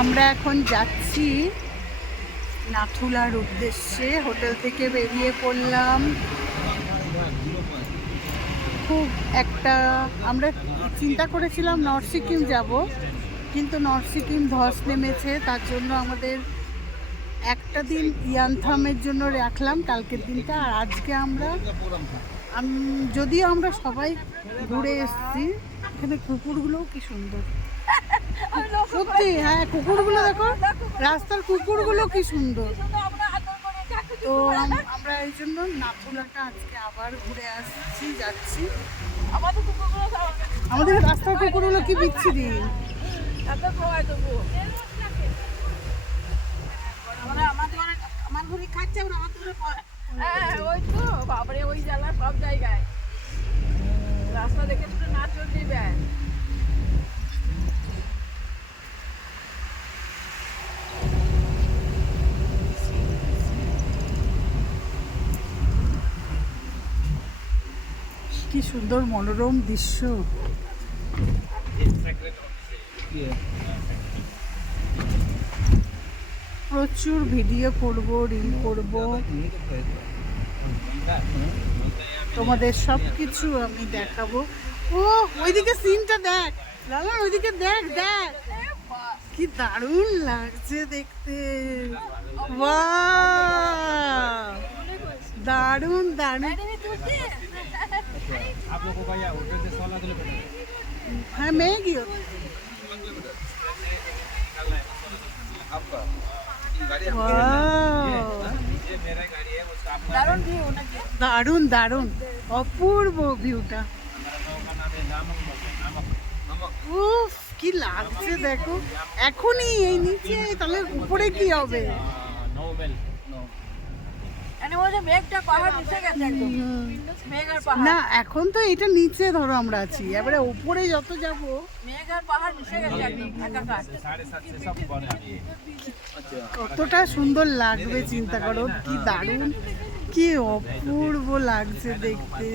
আমরা এখন যাচ্ছি নাথুলার উদ্দেশ্যে। হোটেল থেকে বেরিয়ে পড়লাম। খুব একটা আমরা চিন্তা করেছিলাম নর্থ সিকিম যাব, কিন্তু নর্থ সিকিম ধস নেমেছে, তার জন্য আমাদের একটা দিন ইয়ানথামের জন্য রাখলাম, কালকের দিনটা। আর আজকে আমরা যদিও আমরা সবাই ঘুরে এসেছি, এখানে কুকুরগুলোও কি সুন্দর। সত্যি হ্যাঁ কুকুরগুলো দেখো রাস্তার কুকুরগুলো কি সুন্দর। তো আমরা এই জন্য নাথুলাটা আজকে আবার ঘুরে আসছি যাচ্ছি। আমাদের রাস্তার কুকুরগুলো কি বিচ্ছিরি? আমার ঘুরি খাচ্ছে আমার আমার দূরে হ্যাঁ ওই তো বাবারে ওই জ্বালা সব জায়গায়। রাস্তা দেখে শুধু নাচ চলতেই কি সুন্দর মনোরম দৃশ্য। প্রচুর ভিডিও করব রিল করব। তোমাদের সব কিছু আমি দেখাবো। ও ওইদিকে সিনটা দেখ। লালা, ওইদিকে দেখ দেখ। কি দারুণ লাগছে দেখতে। দারুণ দারুণ। है उसका आपका দারুণ ভিউ নাকি দারুণ দারুণ অপূর্ব ভিউটা गाँव का नाम है नामक नामक नमक উফ কি লাগছে দেখো এখনই এই নিচে তাহলে উপরে কি হবে না এখন তো এটা নিচে ধরো আমরা আছি। এবারে উপরে যত যাব কতটা সুন্দর লাগবে চিন্তা করো কি দারুণ কি অপূর্ব লাগছে দেখতে।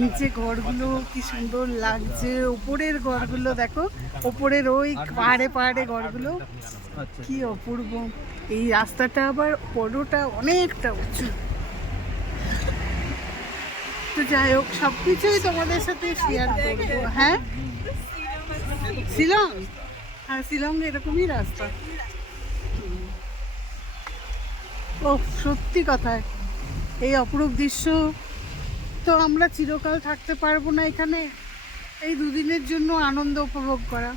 নিচে ঘরগুলো কি সুন্দর লাগছে উপরের ঘরগুলো দেখো উপরের ওই পাহাড়ে পাহাড়ে ঘরগুলো কি অপূর্ব। এই রাস্তাটা আবার বড়টা অনেকটা উঁচু। তো যাই হোক সব কিছুই তোমাদের সাথে শেয়ার করব। হ্যাঁ? শিলং? হ্যাঁ শিলং এরকমই রাস্তা। ও সত্যি কথা এই অপরূপ দৃশ্য তো আমরা চিরকাল থাকতে পারব না এখানে। এই দুদিনের জন্য আনন্দ উপভোগ করা।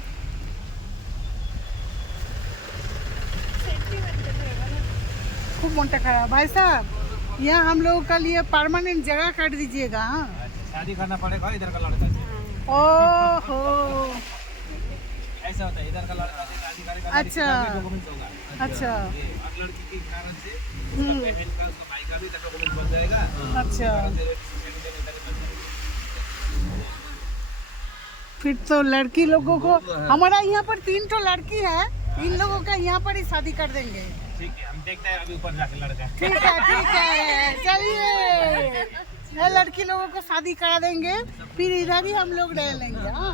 खूब मोटा खड़ा भाई साहब यहाँ हम लोगों का लिए परमानेंट जगह काट दीजिएगा हाँ? शादी करना पड़ेगा इधर का लड़का ओहो। ऐसा होता है इधर का लड़का से शादी करेगा अच्छा। अच्छा। लड़की के कारण से हम्म। उसका बहन का उसका भाई का भी डॉक्यूमेंट बन जाएगा। अच्छा। फिर तो लड़की लोगों को हमारा यहाँ पर तीन तो लड़की है इन लोगों का यहाँ पर ही शादी कर देंगे। ठीक है हम देखते हैं अभी ऊपर जाके लड़का। ठीक है ठीक है चलिए। लड़की लोगों को शादी करा देंगे फिर इधर ही हम लोग रह लेंगे हाँ।